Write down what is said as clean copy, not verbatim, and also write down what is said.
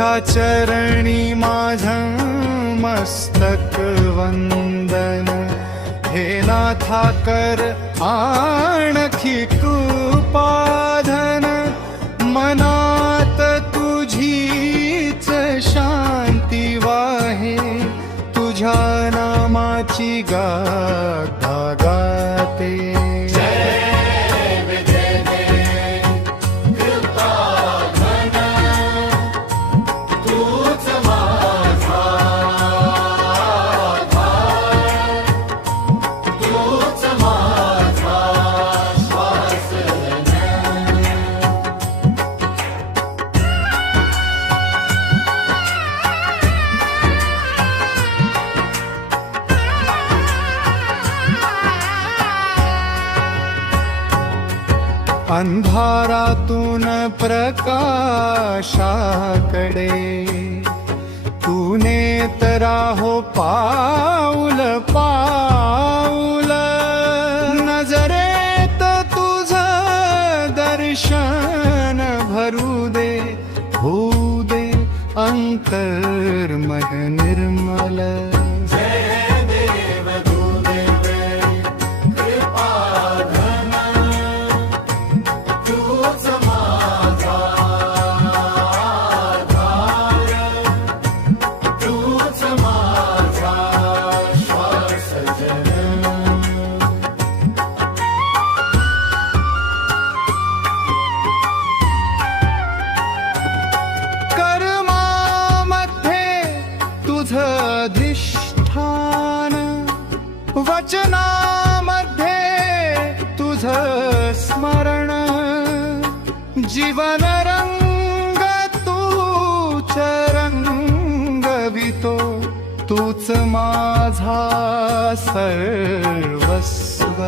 तुझ्या चरणी माझं मस्तक वंदन, हे नाथा कर आणखी कृपाधन, मनात तुझीच शांती वाहे, तुझ्या नामाची गाथा गाते. अंधारातून प्रकाशाकडे, तू नेतरा हो पाऊल पाऊल, नजरेत तुझ दर्शन भरू दे, होऊ दे अंतर्मन निर्मल. अधिष्ठान, वचनामध्ये तुझ स्मरण, जीवन रंग तूच रंगवितो, तूच माझा सर्वस्व.